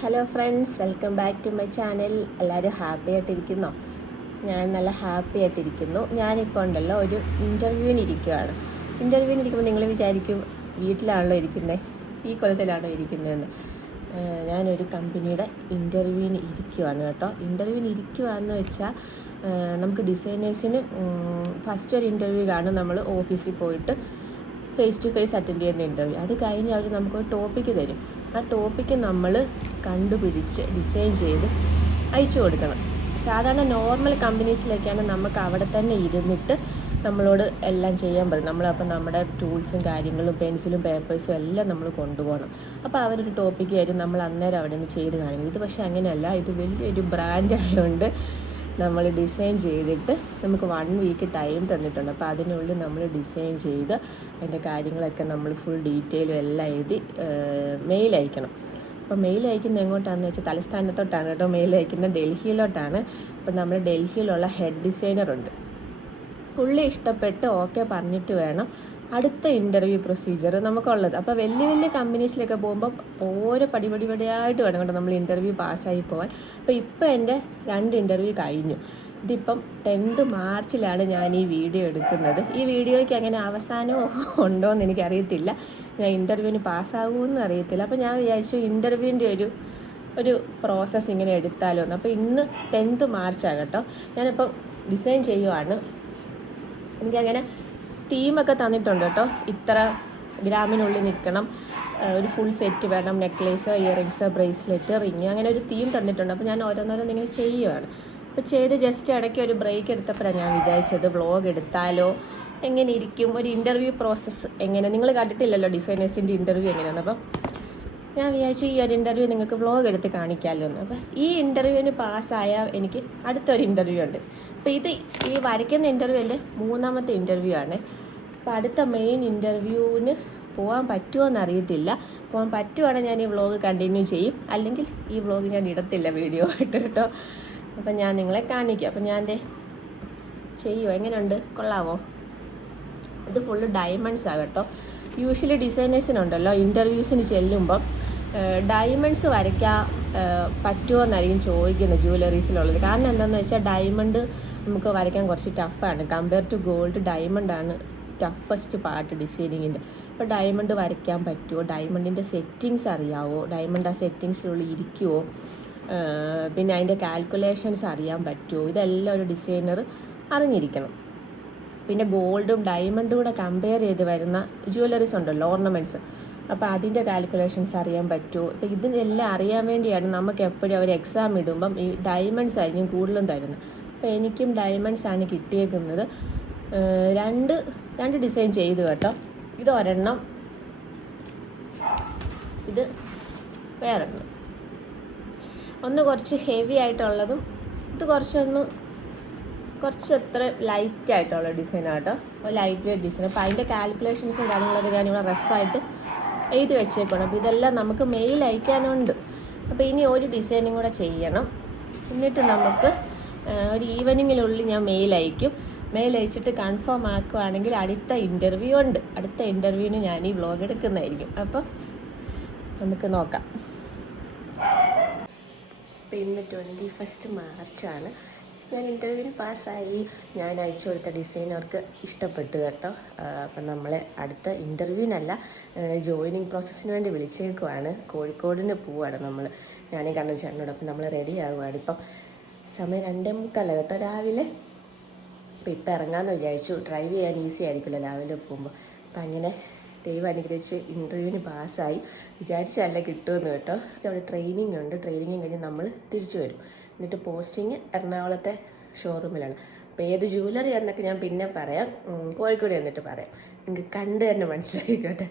Hello friends, welcome back to my channel. എല്ലാവരും happy ആയിട്ടിരിക്കുന്നോ? ഞാൻ നല്ല ഹാപ്പി ആയിട്ടിരിക്കുന്നു. ഞാനിപ്പോൾ ഉണ്ടല്ലോ ഒരു ഇൻ്റർവ്യൂവിന് ഇരിക്കുവാണ്. ഇൻ്റർവ്യൂവിന് ഇരിക്കുമ്പോൾ നിങ്ങൾ വിചാരിക്കും വീട്ടിലാണല്ലോ ഇരിക്കുന്നത്, ഈ കൊല്ലത്തിലാണോ ഇരിക്കുന്നതെന്ന്. ഞാനൊരു കമ്പനിയുടെ ഇൻ്റർവ്യൂവിന് ഇരിക്കുവാണ് കേട്ടോ. ഇൻ്റർവ്യൂവിന് ഇരിക്കുവാന്ന് വെച്ചാൽ നമുക്ക് ഡിസൈനേഴ്സിന് ഫസ്റ്റ് ഒരു ഇൻ്റർവ്യൂ കാണും. നമ്മൾ ഓഫീസിൽ പോയിട്ട് ഫേസ് ടു ഫേസ് അറ്റൻഡ് ചെയ്യുന്ന ഇൻ്റർവ്യൂ. അത് കഴിഞ്ഞ് അവർ നമുക്കൊരു ടോപ്പിക്ക് തരും. ആ ടോപ്പിക്ക് നമ്മൾ കണ്ടുപിടിച്ച് ഡിസൈൻ ചെയ്ത് അയച്ചു കൊടുക്കണം. സാധാരണ നോർമൽ കമ്പനീസിലൊക്കെയാണ് നമുക്ക് അവിടെ തന്നെ ഇരുന്നിട്ട് നമ്മളോട് എല്ലാം ചെയ്യാൻ പറയും. നമ്മളപ്പോൾ നമ്മുടെ ടൂൾസും കാര്യങ്ങളും പെൻസിലും പേപ്പേഴ്സും എല്ലാം നമ്മൾ കൊണ്ടുപോകണം. അപ്പോൾ അവരൊരു ടോപ്പിക്ക് തരും, നമ്മൾ അന്നേരം അവിടെ നിന്ന് ചെയ്ത് കാണിക്കും. ഇത് പക്ഷേ അങ്ങനെയല്ല. ഇത് വലിയൊരു ബ്രാൻഡ് ആയതുകൊണ്ട് നമ്മൾ ഡിസൈൻ ചെയ്തിട്ട് നമുക്ക് 1 വീക്ക് ടൈം തന്നിട്ടുണ്ട്. അപ്പോൾ അതിനുള്ളിൽ നമ്മൾ ഡിസൈൻ ചെയ്ത് അതിൻ്റെ കാര്യങ്ങളൊക്കെ നമ്മൾ ഫുൾ ഡീറ്റെയിലും എല്ലാം എഴുതി മെയിൽ അയക്കണം. അപ്പോൾ മെയിൽ അയക്കുന്നത് എങ്ങോട്ടാണെന്ന് വെച്ചാൽ തലസ്ഥാനത്തോട്ടാണ് കേട്ടോ. മെയിൽ അയക്കുന്നത് ഡൽഹിയിലോട്ടാണ്. അപ്പോൾ നമ്മൾ ഡൽഹിയിലുള്ള ഹെഡ് ഡിസൈനറുണ്ട്, പുള്ളി ഇഷ്ടപ്പെട്ട് ഓക്കെ പറഞ്ഞിട്ട് വേണം അടുത്ത ഇൻ്റർവ്യൂ പ്രൊസീജിയർ നമുക്കുള്ളത്. അപ്പോൾ വലിയ വലിയ കമ്പനീസിലൊക്കെ പോകുമ്പോൾ ഓരോ പടിപടിയായിട്ട് വേണം കേട്ടോ നമ്മൾ ഇൻ്റർവ്യൂ പാസ്സായി പോകാൻ. അപ്പോൾ ഇപ്പോൾ എൻ്റെ 2 ഇൻ്റർവ്യൂ കഴിഞ്ഞു. ഇതിപ്പം 10th മാർച്ചിലാണ് ഞാൻ ഈ വീഡിയോ എടുക്കുന്നത്. ഈ വീഡിയോയ്ക്ക് അങ്ങനെ അവസാനം ഉണ്ടോ എന്ന് എനിക്കറിയത്തില്ല. ഞാൻ ഇൻ്റർവ്യൂവിന് പാസ്സാകുമെന്നും അറിയത്തില്ല. അപ്പോൾ ഞാൻ വിചാരിച്ചു ഇൻ്റർവ്യൂവിൻ്റെ ഒരു പ്രോസസ്സ് ഇങ്ങനെ എടുത്താലോ എന്ന്. അപ്പോൾ ഇന്ന് 10th മാർച്ചാണ് കേട്ടോ. ഞാനിപ്പം ഡിസൈൻ ചെയ്യുവാണ്. എനിക്കങ്ങനെ തീമൊക്കെ തന്നിട്ടുണ്ട് കേട്ടോ. ഇത്ര ഗ്രാമിനുള്ളിൽ നിൽക്കണം, ഒരു ഫുൾ സെറ്റ് വേണം, നെക്ലേസ്, ഇയറിങ്സ്, ബ്രേസ്ലെറ്റ്, റിങ്, അങ്ങനെ ഒരു തീം തന്നിട്ടുണ്ട്. അപ്പോൾ ഞാൻ ഓരോന്നോരോന്ന് ഇങ്ങനെ ചെയ്യുവാണ്. അപ്പോൾ ചെയ്ത് ജസ്റ്റ് ഇടയ്ക്ക് ഒരു ബ്രേക്ക് എടുത്തപ്പോഴാണ് ഞാൻ വിചാരിച്ചത് വ്ളോഗ് എടുത്താലോ, എങ്ങനെ ഇരിക്കും ഒരു ഇൻ്റർവ്യൂ പ്രോസസ്സ് എങ്ങനെ. നിങ്ങൾ കണ്ടിട്ടില്ലല്ലോ ഡിസൈനേഴ്സിൻ്റെ ഇൻ്റർവ്യൂ എങ്ങനെയാണ്. അപ്പം ഞാൻ വിചാരിച്ചു ഈ ഒരു ഇൻ്റർവ്യൂ നിങ്ങൾക്ക് വ്ളോഗ് എടുത്ത് കാണിക്കാമല്ലോ എന്ന്. അപ്പോൾ ഈ ഇൻ്റർവ്യൂവിന് പാസ്സായാൽ എനിക്ക് അടുത്തൊരു ഇൻ്റർവ്യൂ ഉണ്ട്. അപ്പോൾ ഇത് ഈ വരയ്ക്കുന്ന ഇൻ്റർവ്യൂവിൻ്റെ 3ാമത്തെ ഇൻ്റർവ്യൂ ആണ്. അപ്പോൾ അടുത്ത മെയിൻ ഇൻ്റർവ്യൂവിന് പോകാൻ പറ്റുമോ എന്നറിയത്തില്ല. പോകാൻ പറ്റുവാണെങ്കിൽ ഞാൻ ഈ വ്ളോഗ് കണ്ടിന്യൂ ചെയ്യും, അല്ലെങ്കിൽ ഈ വ്ളോഗ് ഞാൻ ഇടത്തില്ല വീഡിയോ ആയിട്ട് കേട്ടോ. അപ്പം ഞാൻ നിങ്ങളെ കാണിക്കാം. അപ്പം ഞാൻ ചെയ്യുമോ, എങ്ങനെയുണ്ട്, കൊള്ളാവോ? ഇത് ഫുള്ള് ഡയമണ്ട്സാണ് കേട്ടോ. യൂഷ്വലി ഡിസൈനേഴ്സിനുണ്ടല്ലോ ഇൻ്റർവ്യൂസിന് ചെല്ലുമ്പം ഡയമണ്ട്സ് വരയ്ക്കാൻ പറ്റുമോ എന്നായിരിക്കും ചോദിക്കുന്നത് ജ്വല്ലറീസിലുള്ളത്. കാരണം എന്താണെന്ന് വെച്ചാൽ ഡയമണ്ട് നമുക്ക് വരയ്ക്കാൻ കുറച്ച് ടഫാണ്. കമ്പയർ ടു ഗോൾഡ് ഡയമണ്ടാണ് ടഫസ്റ്റ് പാർട്ട് ഡിസൈനിങ്ങിൻ്റെ. അപ്പോൾ ഡയമണ്ട് വരയ്ക്കാൻ പറ്റുമോ, ഡയമണ്ടിൻ്റെ സെറ്റിങ്സ് അറിയാവോ, ഡയമണ്ട് ആ സെറ്റിങ്സിനുള്ളിൽ ഇരിക്കുമോ, പിന്നെ അതിൻ്റെ കാൽക്കുലേഷൻസ് അറിയാൻ പറ്റുമോ, ഇതെല്ലാം ഒരു ഡിസൈനർ അറിഞ്ഞിരിക്കണം. പിന്നെ ഗോൾഡും ഡയമണ്ടും കൂടെ കമ്പയർ ചെയ്ത് വരുന്ന ജ്വല്ലറീസ് ഉണ്ടല്ലോ, ഓർണമെൻറ്റ്സ്, അപ്പോൾ അതിൻ്റെ കാൽക്കുലേഷൻസ് അറിയാൻ പറ്റുമോ. അപ്പോൾ ഇതെല്ലാം അറിയാൻ വേണ്ടിയാണ് നമുക്ക് എപ്പോഴും അവർ എക്സാം ഇടുമ്പം ഈ ഡയമണ്ട്സ് ആയിരിക്കും കൂടുതലും തരുന്നത്. അപ്പോൾ എനിക്കും ഡയമണ്ട്സ് ആണ് കിട്ടിയേക്കുന്നത്. രണ്ട് ഡിസൈൻ ചെയ്തു കേട്ടോ. ഇത് ഒരെണ്ണം, ഇത് വേറൊരെണ്ണം. ഒന്ന് കുറച്ച് ഹെവി ആയിട്ടുള്ളതും ഇത് കുറച്ചത്ര ലൈറ്റ് ആയിട്ടുള്ള ഡിസൈനാണ് കേട്ടോ. Light weight design. അപ്പോൾ അതിൻ്റെ കാൽക്കുലേഷൻസും കാര്യങ്ങളൊക്കെ ഞാനിവിടെ റഫായിട്ട് എഴുതി വെച്ചേക്കണം. അപ്പോൾ ഇതെല്ലാം നമുക്ക് മെയിൽ അയക്കാനുണ്ട്. അപ്പോൾ ഇനി ഒരു ഡിസൈനും കൂടെ ചെയ്യണം. എന്നിട്ട് നമുക്ക് ഒരു ഈവനിങ്ങിനുള്ളിൽ ഞാൻ മെയിൽ അയക്കും. മെയിൽ അയച്ചിട്ട് കൺഫേം ആക്കുകയാണെങ്കിൽ അടുത്ത ഇൻ്റർവ്യൂ ഉണ്ട്. അടുത്ത ഇൻ്റർവ്യൂവിന് ഞാൻ ഈ വ്ളോഗ് എടുക്കുന്നതായിരിക്കും. അപ്പോൾ നമുക്ക് നോക്കാം. അപ്പോൾ ഇന്ന് 21 മാർച്ചാണ്. ഞാൻ ഇൻ്റർവ്യൂവിന് പാസ്സായി. ഞാൻ അയച്ചു കൊടുത്ത ഡിസൈനർക്ക് ഇഷ്ടപ്പെട്ടു കേട്ടോ. അപ്പം നമ്മളെ അടുത്ത ഇൻ്റർവ്യൂവിനല്ല, ജോയിനിങ് പ്രോസസ്സിന് വേണ്ടി വിളിച്ചേക്കുവാണ്. കോഴിക്കോടിന് പോവുകയാണ് നമ്മൾ, ഞാനീ കണ്ണൻ ചേട്ടനോട്. അപ്പം നമ്മൾ റെഡി ആവുകയാണ്. ഇപ്പം സമയം 2:45 കേട്ടോ രാവിലെ. അപ്പോൾ ഇപ്പം ഇറങ്ങാമെന്ന് വിചാരിച്ചു. ഡ്രൈവ് ചെയ്യാൻ ഈസി ആയിരിക്കുമല്ലോ രാവിലെ പോകുമ്പോൾ. അപ്പം അങ്ങനെ ദൈവം അനുഗ്രഹിച്ച് ഇൻ്റർവ്യൂവിന് പാസ്സായി. വിചാരിച്ചല്ല കിട്ടുമെന്ന് കേട്ടോ. അവിടെ ട്രെയിനിങ് ഉണ്ട്. ട്രെയിനിങ് കഴിഞ്ഞ് നമ്മൾ തിരിച്ചു വരും. എന്നിട്ട് പോസ്റ്റിങ് എറണാകുളത്തെ ഷോറൂമിലാണ്. അപ്പോൾ ഏത് ജ്വല്ലറി എന്നൊക്കെ ഞാൻ പിന്നെ പറയാം, കോഴിക്കോട് എന്നിട്ട് പറയാം. നിങ്ങൾക്ക് കണ്ട് തന്നെ മനസ്സിലായിക്കോട്ടെ.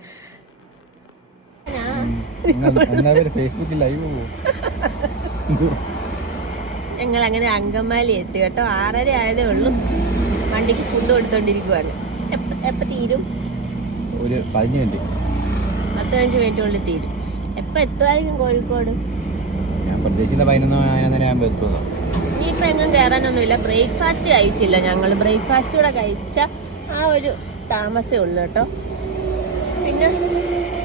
ഞങ്ങൾ അങ്ങനെ അങ്കമാലി എത്തി കേട്ടോ. 6:30 ആയതേ ഉള്ളൂ. വണ്ടിക്ക് ഫുഡ് കൊടുത്തോണ്ടിരിക്കുവാണ്. എപ്പോൾ തീരും? ഒരു 15 മിനിറ്റുള്ളിൽ തീരും. എപ്പോൾ എത്തുമായിരിക്കും കോഴിക്കോട്? ഞാൻ പ്രതീക്ഷിക്കുന്ന 11-11:30 ആകുമ്പോൾ എത്തുമോ. ഇനിയിപ്പോൾ എങ്ങും കയറാനൊന്നുമില്ല. ബ്രേക്ക്ഫാസ്റ്റ് കഴിച്ചില്ല ഞങ്ങൾ. ബ്രേക്ക്ഫാസ്റ്റ് കൂടെ കഴിച്ച ആ ഒരു താമസമേ ഉള്ളൂ കേട്ടോ. പിന്നെ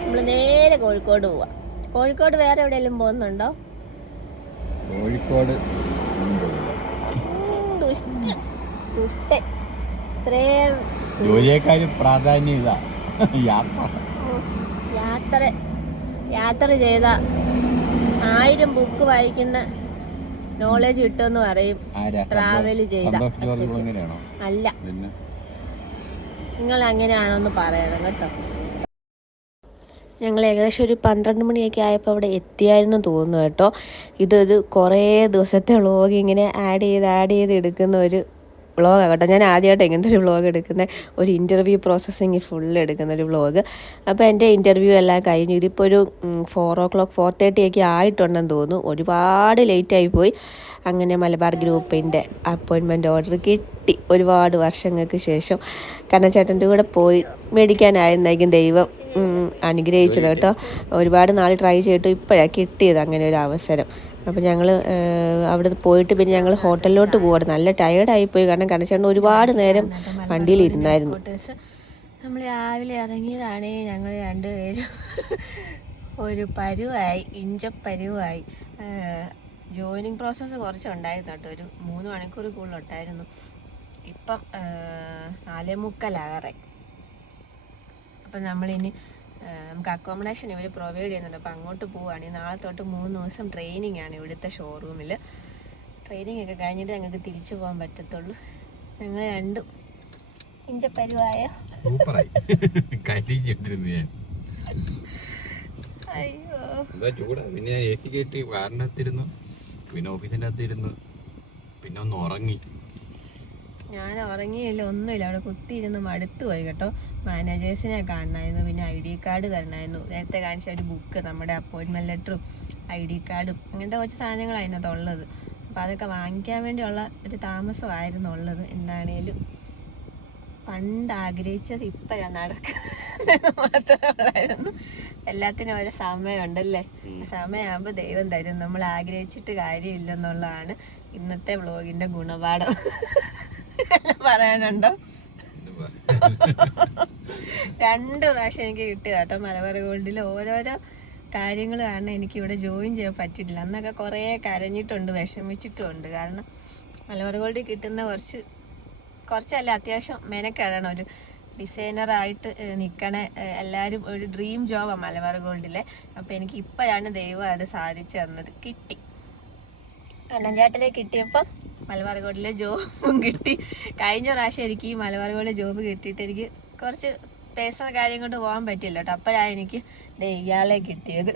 നമ്മൾ നേരെ കോഴിക്കോട് പോവാം. കോഴിക്കോട് വേറെ എവിടെയെങ്കിലും പോകുന്നുണ്ടോ? കോഴിക്കോട് ദുഷ്ടൻ. ഇത്രയും ജോലിയേക്കാളും പ്രാധാന്യം ഇതാ യാത്ര. യാത്ര ചെയ്ത 1000 ബുക്ക് വായിക്കുന്ന നോളജ് കിട്ടുമെന്ന് പറയും. ട്രാവൽ ചെയ്ത അല്ല, നിങ്ങൾ അങ്ങനെയാണോന്ന് പറയണം കേട്ടോ. ഞങ്ങൾ ഏകദേശം ഒരു 12 മണിയൊക്കെ ആയപ്പോൾ അവിടെ എത്തിയായിരുന്നു തോന്നുന്നു കേട്ടോ. ഇത് കുറേ ദിവസത്തെ വ്ളോഗ് ഇങ്ങനെ ആഡ് ചെയ്ത് എടുക്കുന്ന ഒരു വ്ളോഗാണ് കേട്ടോ. ഞാൻ ആദ്യമായിട്ട് ഇങ്ങനത്തെ ഒരു വ്ളോഗ് എടുക്കുന്നത്, ഒരു ഇൻ്റർവ്യൂ പ്രോസസ്സിങ് ഫുള്ള് എടുക്കുന്ന ഒരു വ്ളോഗ്. അപ്പോൾ എൻ്റെ ഇൻ്റർവ്യൂ എല്ലാം കഴിഞ്ഞു. ഇതിപ്പോൾ ഒരു 4:30 ഒക്കെ ആയിട്ടുണ്ടെന്ന് തോന്നുന്നു. ഒരുപാട് ലേറ്റായിപ്പോയി. അങ്ങനെ മലബാർ ഗ്രൂപ്പിൻ്റെ അപ്പോയിൻമെൻറ്റ് ഓർഡർ കിട്ടി ഒരുപാട് വർഷങ്ങൾക്ക് ശേഷം. കണ്ണച്ചേട്ടൻ്റെ കൂടെ പോയി മേടിക്കാനായിരുന്നായിരിക്കും ദൈവം അനുഗ്രഹിച്ചത് കേട്ടോ. ഒരുപാട് നാൾ ട്രൈ ചെയ്തിട്ട് ഇപ്പോഴാണ് കിട്ടിയത് അങ്ങനെ ഒരു അവസരം. അപ്പോൾ ഞങ്ങൾ അവിടെ പോയിട്ട് പിന്നെ ഞങ്ങൾ ഹോട്ടലിലോട്ട് പോവാണ്. നല്ല ടയേർഡായിപ്പോയി, കാരണം കണ്ണച്ചേട്ടൻ ഒരുപാട് നേരം വണ്ടിയിലിരുന്നായിരുന്നു. നമ്മൾ രാവിലെ ഇറങ്ങിയതാണ്. ഞങ്ങൾ രണ്ടുപേരും ഒരു പരുവായി, ഇഞ്ചപ്പരുവായി. ജോയിനിങ് പ്രോസസ്സ് കുറച്ചുണ്ടായിരുന്നു കേട്ടോ, ഒരു 3 മണിക്കൂർ കൂടുതലുണ്ടായിരുന്നു. ഇപ്പം 4:45 അപ്പം നമ്മളിനി നമുക്ക് അക്കോമഡേഷൻ ഇവർ പ്രൊവൈഡ് ചെയ്യുന്നുണ്ട്. അപ്പോൾ അങ്ങോട്ട് പോവുകയാണ്. നാളെ തൊട്ട് 3 ദിവസം ട്രെയിനിങ് ആണ് ഇവിടുത്തെ ഷോറൂമിൽ. ട്രെയിനിങ് ഒക്കെ കഴിഞ്ഞിട്ട് ഞങ്ങൾക്ക് തിരിച്ചു പോകാൻ പറ്റത്തുള്ളൂ. ഞങ്ങൾ രണ്ടും ഇഞ്ചപ്പരുവായ അയ്യോ പിന്നെ AC കേട്ടി കാറിനകത്തിരുന്നു, പിന്നെ ഓഫീസിൻ്റെ അകത്തിരുന്നു, പിന്നെ ഒന്ന് ഉറങ്ങി. ഞാൻ ഉറങ്ങിയില്ല, ഒന്നുമില്ല. അവിടെ കുത്തിയിരുന്ന് മടുത്തു പോയി കേട്ടോ. മാനേജേഴ്സിനെ കാണണമായിരുന്നു, പിന്നെ ID കാർഡ് തരണമായിരുന്നു. നേരത്തെ കാണിച്ച ഒരു ബുക്ക്, നമ്മുടെ അപ്പോയിൻമെൻറ്റ് ലെറ്ററും ID കാർഡും അങ്ങനത്തെ കുറച്ച് സാധനങ്ങളാണ് അതിനകത്തുള്ളത്. അപ്പോൾ അതൊക്കെ വാങ്ങിക്കാൻ വേണ്ടിയുള്ള ഒരു താമസമായിരുന്നു ഉള്ളത്. എന്താണേലും പണ്ട് ആഗ്രഹിച്ചത് ഇപ്പോഴാണ് നടക്കുന്നത് മാത്രമായിരുന്നു. എല്ലാത്തിനും ഓരോ സമയമുണ്ടല്ലേ, സമയമാകുമ്പോൾ ദൈവം തരും. നമ്മൾ ആഗ്രഹിച്ചിട്ട് കാര്യമില്ലെന്നുള്ളതാണ് ഇന്നത്തെ വ്ളോഗിൻ്റെ ഗുണപാഠം. പറയാനുണ്ടോ? 2 പ്രാവശ്യം എനിക്ക് കിട്ടിയ കേട്ടോ മലബാർ ഗോൾഡിൽ. ഓരോരോ കാര്യങ്ങൾ കാരണം എനിക്ക് ഇവിടെ ജോയിൻ ചെയ്യാൻ പറ്റിയിട്ടില്ല. അന്നൊക്കെ കുറേ കരഞ്ഞിട്ടുണ്ട്, വിഷമിച്ചിട്ടുമുണ്ട്. കാരണം മലബാർ ഗോൾഡിൽ കിട്ടുന്ന കുറച്ചല്ല, അത്യാവശ്യം മെനക്കെടണം. ഒരു ഡിസൈനറായിട്ട് നിൽക്കണേ. എല്ലാവരും ഒരു ഡ്രീം ജോബാണ് മലബാർ ഗോൾഡിലെ. അപ്പോൾ എനിക്ക് ഇപ്പോഴാണ് ദൈവം അത് സാധിച്ചു തന്നത്. കിട്ടി, അണ്ണൻചേട്ടനെ കിട്ടിയപ്പം മലബാർ ഗോൾഡിലെ ജോബും കിട്ടി. കഴിഞ്ഞ പ്രാവശ്യം എനിക്ക് ഈ മലബാർ ഗോൾഡിലെ ജോബ് കിട്ടിയിട്ട് എനിക്ക് കുറച്ച് പേഴ്സണൽ കാര്യം കൊണ്ട് പോകാൻ പറ്റില്ല കേട്ടോ. അപ്പോഴാണ് എനിക്ക് ഇയാളെ കിട്ടിയത്.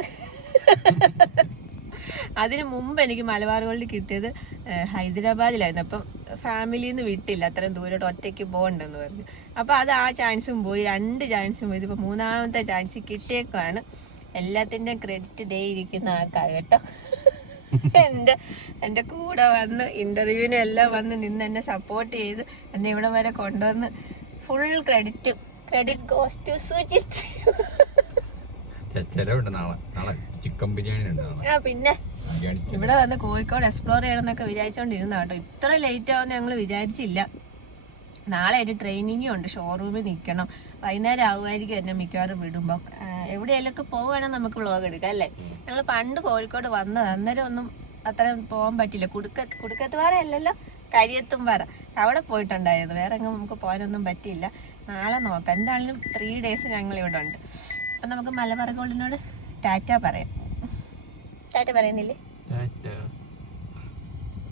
അതിന് മുമ്പ് എനിക്ക് മലബാർ ഗോൾഡിൽ കിട്ടിയത് ഹൈദരാബാദിലായിരുന്നു. അപ്പം ഫാമിലിയിൽ നിന്ന് വിട്ടില്ല, അത്രയും ദൂരോട്ട് ഒറ്റയ്ക്ക് പോകണ്ടെന്ന് പറഞ്ഞു. അപ്പോൾ അത് ആ ചാൻസും പോയി, 2 ചാൻസും പോയി. ഇതിപ്പോൾ 3ാമത്തെ ചാൻസ് കിട്ടിയേക്കാണ്. എല്ലാത്തിൻ്റെയും ക്രെഡിറ്റ് ദേ ഇരിക്കുന്ന ആൾക്കാർ കേട്ടോ. എൻ്റെ കൂടെ വന്ന് ഇൻ്റർവ്യൂവിനും എല്ലാം വന്ന് നിന്ന് എന്നെ സപ്പോർട്ട് ചെയ്ത് എന്നെ ഇവിടെ വരെ കൊണ്ടുവന്ന് full credit goes to Sujith. Chicken biryani ഉണ്ട്. പിന്നെ ഇവിടെ വന്ന് കോഴിക്കോട് എക്സ്പ്ലോർ ചെയ്യണമെന്നൊക്കെ വിചാരിച്ചോണ്ടിരുന്ന കേട്ടോ. ഇത്ര ലേറ്റ് ആവുമെന്ന് ഞങ്ങൾ വിചാരിച്ചില്ല. നാളെ ഒരു ട്രെയിനിങ്ങും ഉണ്ട്, ഷോറൂമിൽ നിൽക്കണം. വൈകുന്നേരം ആകുമായിരിക്കും എന്നെ മിക്കവാറും വിടുമ്പം. എവിടെയെങ്കിലുമൊക്കെ പോവുകയാണെങ്കിൽ നമുക്ക് വ്ളോഗ് എടുക്കാം അല്ലേ. ഞങ്ങൾ പണ്ട് കോഴിക്കോട് വന്നത്, അന്നേരം ഒന്നും അത്രയും പോകാൻ പറ്റില്ല. കുടുക്കത്ത് പാറ അല്ലല്ലോ, കരിയത്തും പാറ, അവിടെ പോയിട്ടുണ്ടായിരുന്നു. വേറെ എങ്ങും നമുക്ക് പോകാനൊന്നും പറ്റിയില്ല. നാളെ നോക്കാം. എന്താണെങ്കിലും 3 ഡേയ്സ് ഞങ്ങൾ ഇവിടെ ഉണ്ട്. അപ്പം നമുക്ക് മലബാർ ഗോൾഡിനോട് ടാറ്റ പറയാം. ടാറ്റ പറയുന്നില്ലേ?